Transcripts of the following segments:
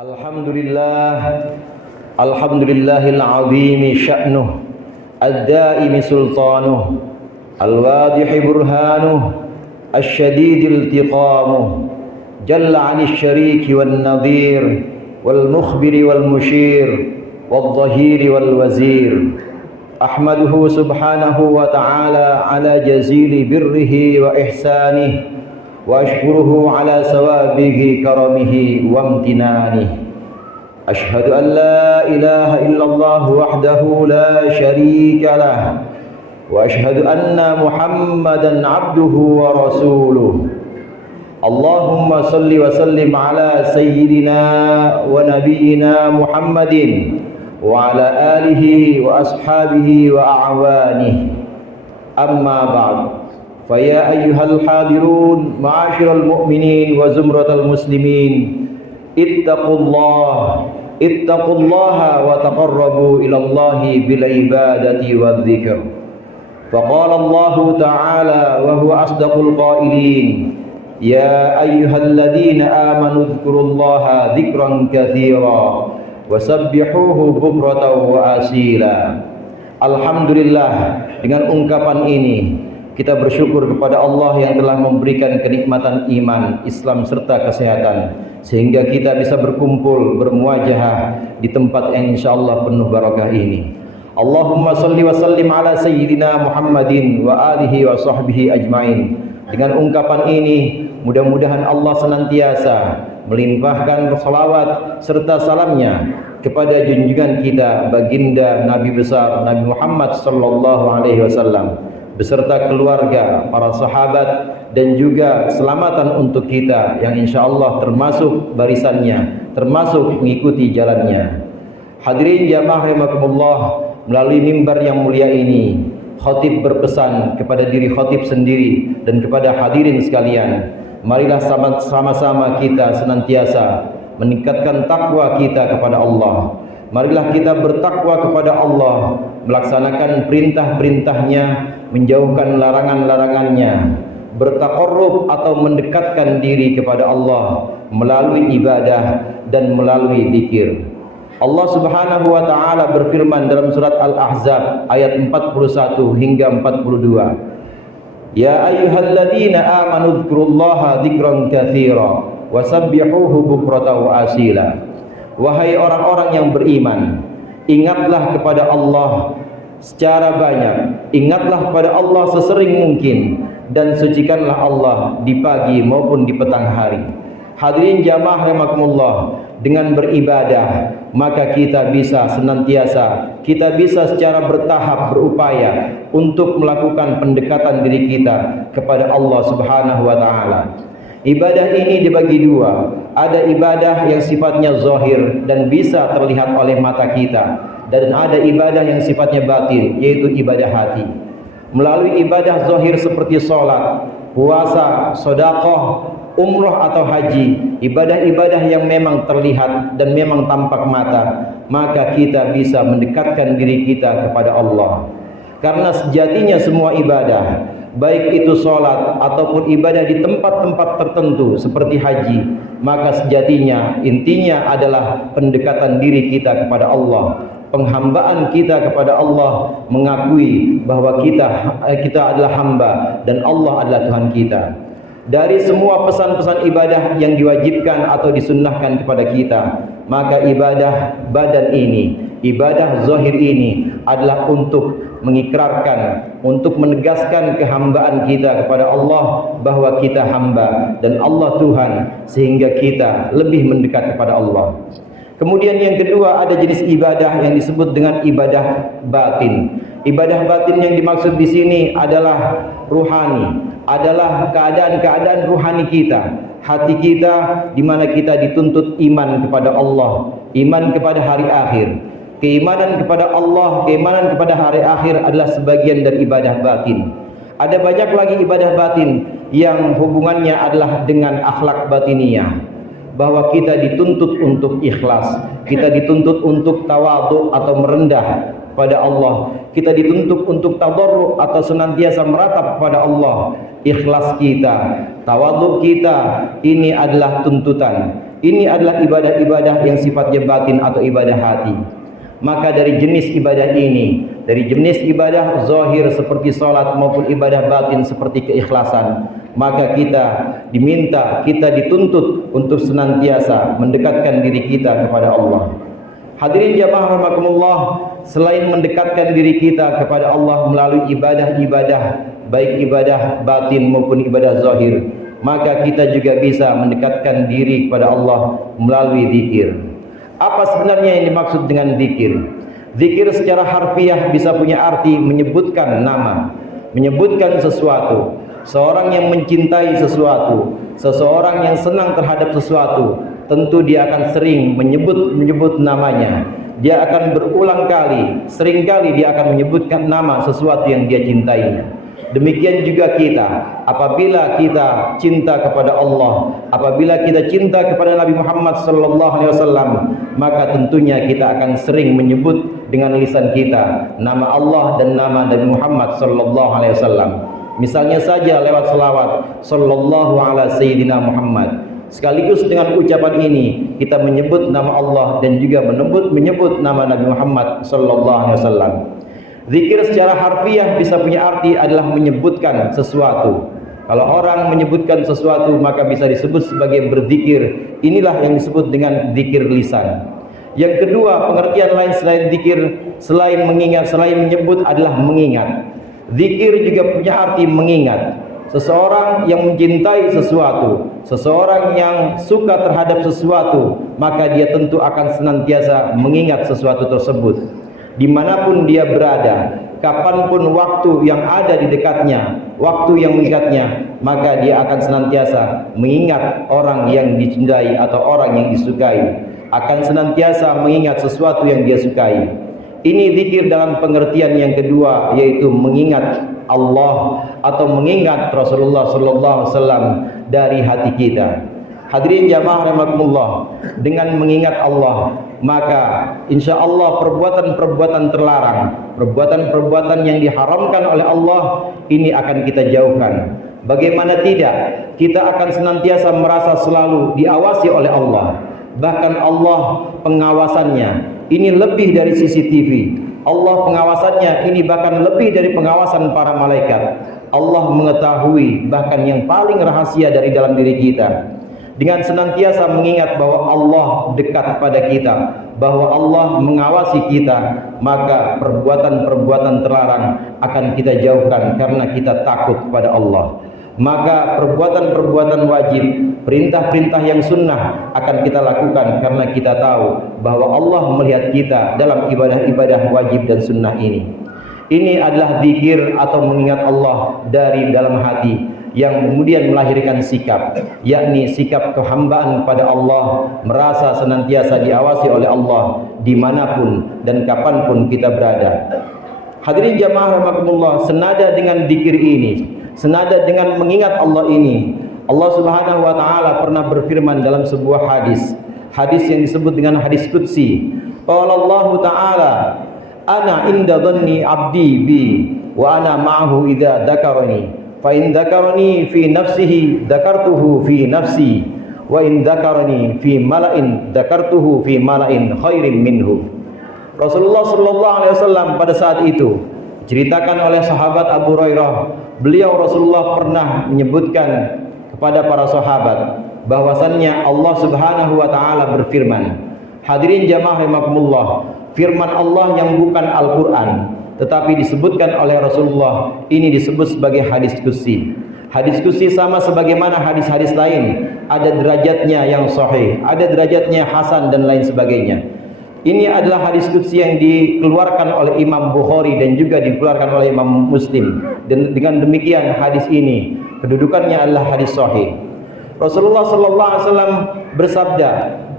Alhamdulillah, alhamdulillahil azimi sya'nuh, ad-daimi sultanuh, al-wadihi burhanuh, asy-syadidil iltiqamuh, jalla 'anil syariki wan nadhir, wal mukhbiri wal musyir, wal dhahiri wal wazir. Ahmaduhu subhanahu wa ta'ala ala jazili birrihi wa ihsanihi, wa ashkuruhu ala sawabihi karamihi wa amtinanihi. Ashhadu an la ilaha illallah wahdahu la sharika lah, wa ashhadu anna Muhammadan abduhu wa rasuluh. Allahumma salli wa sallim ala sayyidina wa nabiyyina Muhammadin wa ala alihi wa ashabihi wa a'wanihi. Amma ba'd. Faya ayyuhal hadirun ma'asyiral mu'minin wa zumratal muslimin, ittaqullaha wa taqarrabu ilallahi bil ibadati wadh dzikr. Faqala Allah ta'ala wa huwa asdaqul qailin, ya ayyuhalladzina amanu dzkurullaha dzikran katsira wasabbihuhu bukratan wa asila. Alhamdulillah, dengan ungkapan ini kita bersyukur kepada Allah yang telah memberikan kenikmatan iman, Islam serta kesehatan, sehingga kita bisa berkumpul bermuajahah di tempat yang insyaallah penuh barakah ini. Allahumma salli wa sallim ala sayyidina Muhammadin wa alihi wa sahbihi ajmain. Dengan ungkapan ini mudah-mudahan Allah senantiasa melimpahkan salawat serta salamnya kepada junjungan kita baginda Nabi besar Nabi Muhammad sallallahu alaihi wasallam beserta keluarga, para sahabat, dan juga keselamatan untuk kita yang insyaallah termasuk barisannya, termasuk mengikuti jalannya. Hadirin jamaah rahimakumullah, melalui mimbar yang mulia ini khatib berpesan kepada diri khatib sendiri dan kepada hadirin sekalian, marilah sama-sama kita senantiasa meningkatkan takwa kita kepada Allah. Marilah kita bertakwa kepada Allah, melaksanakan perintah-perintahnya, menjauhkan larangan-larangannya, bertaqarrub atau mendekatkan diri kepada Allah melalui ibadah dan melalui zikir. Allah Subhanahu wa taala berfirman dalam surat Al-Ahzab ayat 41 hingga 42. Ya ayyuhalladzina amanu dzkurullaha dzikran katsira wasabbihuhu bukratan wa asila. Wahai orang-orang yang beriman, ingatlah kepada Allah secara banyak, ingatlah kepada Allah sesering mungkin, dan sucikanlah Allah di pagi maupun di petang hari. Hadirin jamaah rahimakumullah, dengan beribadah maka kita bisa senantiasa, kita bisa secara bertahap berupaya untuk melakukan pendekatan diri kita kepada Allah Subhanahu wa taala. Ibadah ini dibagi dua. Ada ibadah yang sifatnya zahir dan bisa terlihat oleh mata kita, dan ada ibadah yang sifatnya batin, yaitu ibadah hati. Melalui ibadah zahir seperti sholat, puasa, sedekah, umrah atau haji, ibadah-ibadah yang memang terlihat dan memang tampak mata, maka kita bisa mendekatkan diri kita kepada Allah. Karena sejatinya semua ibadah, baik itu sholat ataupun ibadah di tempat-tempat tertentu seperti haji, maka sejatinya intinya adalah pendekatan diri kita kepada Allah, penghambaan kita kepada Allah, mengakui bahwa kita adalah hamba dan Allah adalah Tuhan kita. Dari semua pesan-pesan ibadah yang diwajibkan atau disunnahkan kepada kita, maka ibadah badan ini, ibadah zahir ini adalah untuk mengikrarkan, untuk menegaskan kehambaan kita kepada Allah, bahwa kita hamba dan Allah Tuhan, sehingga kita lebih mendekat kepada Allah. Kemudian yang kedua, ada jenis ibadah yang disebut dengan ibadah batin. Ibadah batin yang dimaksud di sini adalah ruhani, adalah keadaan-keadaan ruhani kita, hati kita, di mana kita dituntut iman kepada Allah, iman kepada hari akhir. Keimanan kepada Allah, keimanan kepada hari akhir adalah sebagian dari ibadah batin. Ada banyak lagi ibadah batin yang hubungannya adalah dengan akhlak batiniyah, bahwa kita dituntut untuk ikhlas, kita dituntut untuk tawadhu atau merendah pada Allah, kita dituntut untuk tadarru atau senantiasa meratap kepada Allah. Ikhlas kita, tawadhu kita, ini adalah tuntutan. ini adalah ibadah-ibadah yang sifatnya batin atau ibadah hati. Maka dari jenis ibadah ini, dari jenis ibadah zahir seperti salat maupun ibadah batin seperti keikhlasan, maka kita diminta, kita dituntut untuk senantiasa mendekatkan diri kita kepada Allah. Hadirin jamaah rahimakumullah, selain mendekatkan diri kita kepada Allah melalui ibadah-ibadah, baik ibadah batin maupun ibadah zahir, maka kita juga bisa mendekatkan diri kepada Allah melalui zikir. Apa sebenarnya yang dimaksud dengan zikir? Zikir secara harfiah bisa punya arti menyebutkan nama, menyebutkan sesuatu. Seorang yang mencintai sesuatu, seseorang yang senang terhadap sesuatu, tentu dia akan sering menyebut namanya. Dia akan berulang kali, sering kali dia akan menyebutkan nama sesuatu yang dia cintainya. Demikian juga kita, apabila kita cinta kepada Allah, apabila kita cinta kepada Nabi Muhammad SAW, maka tentunya kita akan sering menyebut dengan lisan kita nama Allah dan nama Nabi Muhammad SAW. Misalnya saja lewat selawat Sallallahu ala Sayyidina Muhammad. Sekaligus dengan ucapan ini kita menyebut nama Allah dan juga menyebut nama Nabi Muhammad SAW. Zikir secara harfiah bisa punya arti adalah menyebutkan sesuatu. Kalau orang menyebutkan sesuatu maka bisa disebut sebagai berzikir. Inilah yang disebut dengan zikir lisan. Yang kedua, pengertian lain selain zikir, selain mengingat, selain menyebut adalah mengingat. Zikir juga punya arti mengingat. Seseorang yang mencintai sesuatu, seseorang yang suka terhadap sesuatu, maka dia tentu akan senantiasa mengingat sesuatu tersebut. Dimanapun dia berada, kapanpun waktu yang ada di dekatnya, waktu yang mengingatnya, maka dia akan senantiasa mengingat orang yang dicintai atau orang yang disukai, akan senantiasa mengingat sesuatu yang dia sukai. Ini zikir dalam pengertian yang kedua, yaitu mengingat Allah atau mengingat Rasulullah SAW dari hati kita. Hadirin jamaah rahimakumullah, dengan mengingat Allah, maka insya Allah perbuatan-perbuatan terlarang, perbuatan-perbuatan yang diharamkan oleh Allah, ini akan kita jauhkan. Bagaimana tidak, kita akan senantiasa merasa selalu diawasi oleh Allah. Bahkan Allah pengawasannya ini lebih dari CCTV. Allah pengawasannya ini bahkan lebih dari pengawasan para malaikat. Allah mengetahui bahkan yang paling rahasia dari dalam diri kita. Dengan senantiasa mengingat bahwa Allah dekat pada kita, bahwa Allah mengawasi kita, maka perbuatan-perbuatan terlarang akan kita jauhkan karena kita takut pada Allah. Maka perbuatan-perbuatan wajib, perintah-perintah yang sunnah akan kita lakukan karena kita tahu bahwa Allah melihat kita dalam ibadah-ibadah wajib dan sunnah ini. Ini adalah zikir atau mengingat Allah dari dalam hati, yang kemudian melahirkan sikap, yakni sikap kehambaan pada Allah, merasa senantiasa diawasi oleh Allah dimanapun dan kapanpun kita berada. Hadirin jamaah rahimakumullah, senada dengan zikir ini, senada dengan mengingat Allah ini, Allah Subhanahu wa taala pernah berfirman dalam sebuah hadis yang disebut dengan hadis qudsi. Qala Allah taala, ana inda dhanni 'abdi bi wa ana ma'ahu idza dzakarani. Fa in dzakarani fi nafsihi dzakartuhu fi nafsi wa in dzakarani fi mala'in dzakartuhu fi mala'in khairin minhu. Rasulullah sallallahu alaihi wasallam pada saat itu diceritakan oleh sahabat Abu Hurairah, beliau Rasulullah pernah menyebutkan kepada para sahabat bahwasannya Allah Subhanahu wa taala berfirman. Hadirin jamaah rahimakumullah, firman Allah yang bukan Al-Qur'an tetapi disebutkan oleh Rasulullah, ini disebut sebagai hadis qudsi. Hadis qudsi sama sebagaimana hadis-hadis lain, ada derajatnya yang sahih, ada derajatnya hasan dan lain sebagainya. Ini adalah hadis qudsi yang dikeluarkan oleh Imam Bukhari dan juga dikeluarkan oleh Imam Muslim. Dan dengan demikian hadis ini kedudukannya adalah hadis sahih. Rasulullah sallallahu alaihi wasallam bersabda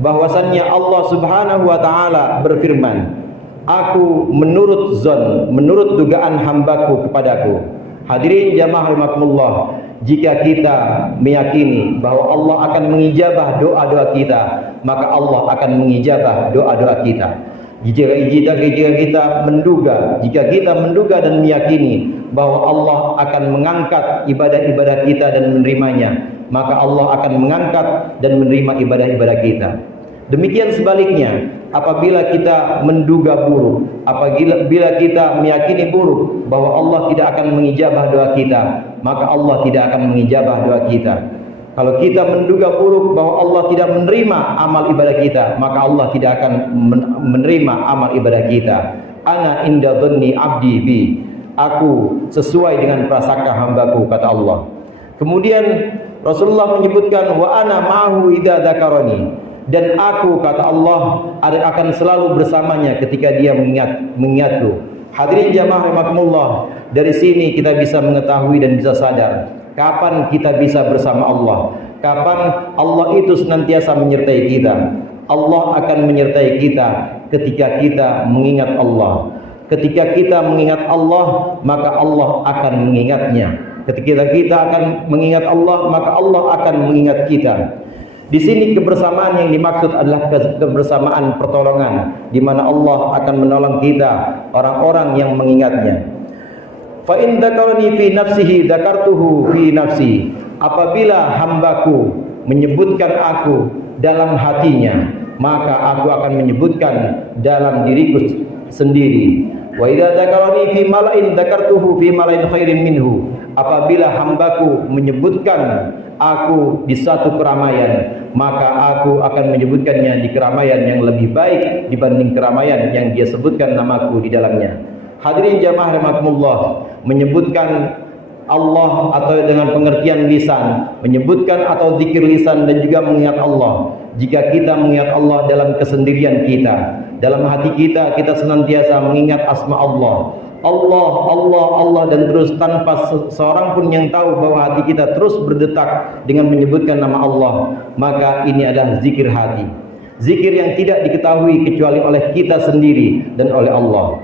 bahwasannya Allah Subhanahu wa taala berfirman, aku menurut dugaan hambaku kepadaku. Hadirin jamaah rahimakumullah, jika kita meyakini bahwa Allah akan mengijabah doa-doa kita, maka Allah akan mengijabah doa-doa kita. Jika kita menduga dan meyakini bahwa Allah akan mengangkat ibadah-ibadah kita dan menerimanya, maka Allah akan mengangkat dan menerima ibadah-ibadah kita. Demikian sebaliknya, apabila kita menduga buruk, apabila kita meyakini buruk bahwa Allah tidak akan mengijabah doa kita, maka Allah tidak akan mengijabah doa kita. Kalau kita menduga buruk bahwa Allah tidak menerima amal ibadah kita, maka Allah tidak akan menerima amal ibadah kita. Ana inda dhanni abdi bi. Aku sesuai dengan prasangka hambaku, kata Allah. Kemudian Rasulullah menyebutkan wa ana ma'ahu idza dzakarani. Dan aku, kata Allah, akan selalu bersamanya ketika dia mengingatku. Hadirin jamaah rahimakumullah, dari sini kita bisa mengetahui dan bisa sadar kapan kita bisa bersama Allah, kapan Allah itu senantiasa menyertai kita. Allah akan menyertai kita ketika kita mengingat Allah. Ketika kita mengingat Allah, maka Allah akan mengingatnya. Ketika kita akan mengingat Allah, maka Allah akan mengingat kita. Di sini kebersamaan yang dimaksud adalah kebersamaan pertolongan, di mana Allah akan menolong kita, orang-orang yang mengingatnya. Fa in dzakarani fi nafsihi dzakartuhu fi nafsi. Apabila hambaku menyebutkan aku dalam hatinya, maka aku akan menyebutkan dalam diriku sendiri. Wa idza dzakarani fi mala'in dzakartuhu fi mala'in khairin minhu. Apabila hambaku menyebutkan aku di satu keramaian, maka aku akan menyebutkannya di keramaian yang lebih baik dibanding keramaian yang dia sebutkan namaku di dalamnya. Hadirin jamaah rahimakumullah, menyebutkan Allah atau dengan pengertian lisan, menyebutkan atau zikir lisan dan juga mengingat Allah. Jika kita mengingat Allah dalam kesendirian kita, dalam hati kita, kita senantiasa mengingat asma Allah. Allah, Allah, Allah, dan terus tanpa seorang pun yang tahu bahwa hati kita terus berdetak dengan menyebutkan nama Allah, maka ini adalah zikir hati. Zikir yang tidak diketahui kecuali oleh kita sendiri dan oleh Allah.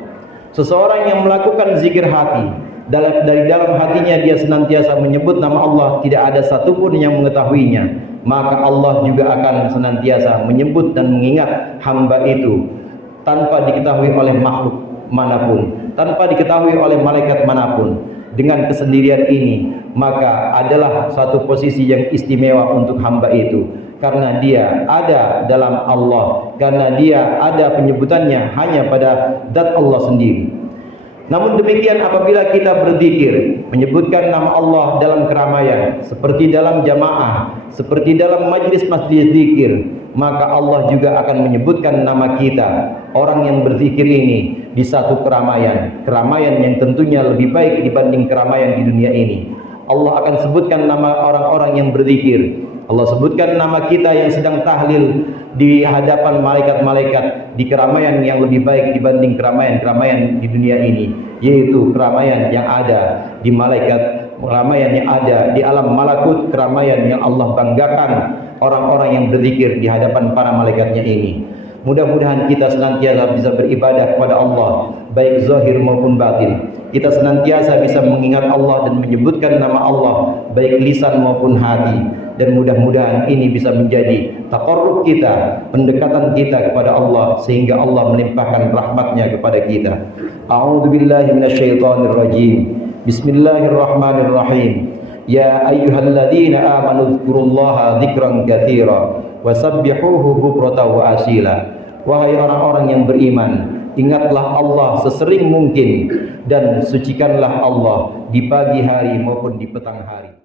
Seseorang yang melakukan zikir hati, dari dalam hatinya dia senantiasa menyebut nama Allah, tidak ada satupun yang mengetahuinya, maka Allah juga akan senantiasa menyebut dan mengingat hamba itu tanpa diketahui oleh makhluk manapun, tanpa diketahui oleh malaikat manapun. Dengan kesendirian ini, maka adalah satu posisi yang istimewa untuk hamba itu, karena dia ada dalam Allah, karena dia ada penyebutannya hanya pada zat Allah sendiri. Namun demikian, apabila kita berzikir, menyebutkan nama Allah dalam keramaian, seperti dalam jamaah, seperti dalam majlis zikir, maka Allah juga akan menyebutkan nama kita, orang yang berzikir ini, di satu keramaian, keramaian yang tentunya lebih baik dibanding keramaian di dunia ini. Allah akan sebutkan nama orang-orang yang berzikir. Allah sebutkan nama kita yang sedang tahlil di hadapan malaikat-malaikat di keramaian yang lebih baik dibanding keramaian-keramaian di dunia ini, yaitu keramaian yang ada di malaikat, keramaian yang ada di alam malakut, keramaian yang Allah banggakan orang-orang yang berzikir di hadapan para malaikatnya ini. Mudah-mudahan kita senantiasa bisa beribadah kepada Allah, baik zahir maupun batin. Kita senantiasa bisa mengingat Allah dan menyebutkan nama Allah, baik lisan maupun hati. Dan mudah-mudahan ini bisa menjadi taqarrub kita, pendekatan kita kepada Allah, sehingga Allah melimpahkan rahmatnya kepada kita. A'udzubillahi minasyaitonirrajim. Bismillahirrahmanirrahim. Ya ayyuhalladzina amanu dzkurullaha dzikran katsira wasabbihuhu bukratan wa asila. Wahai orang-orang yang beriman, ingatlah Allah sesering mungkin dan sucikanlah Allah di pagi hari maupun di petang hari.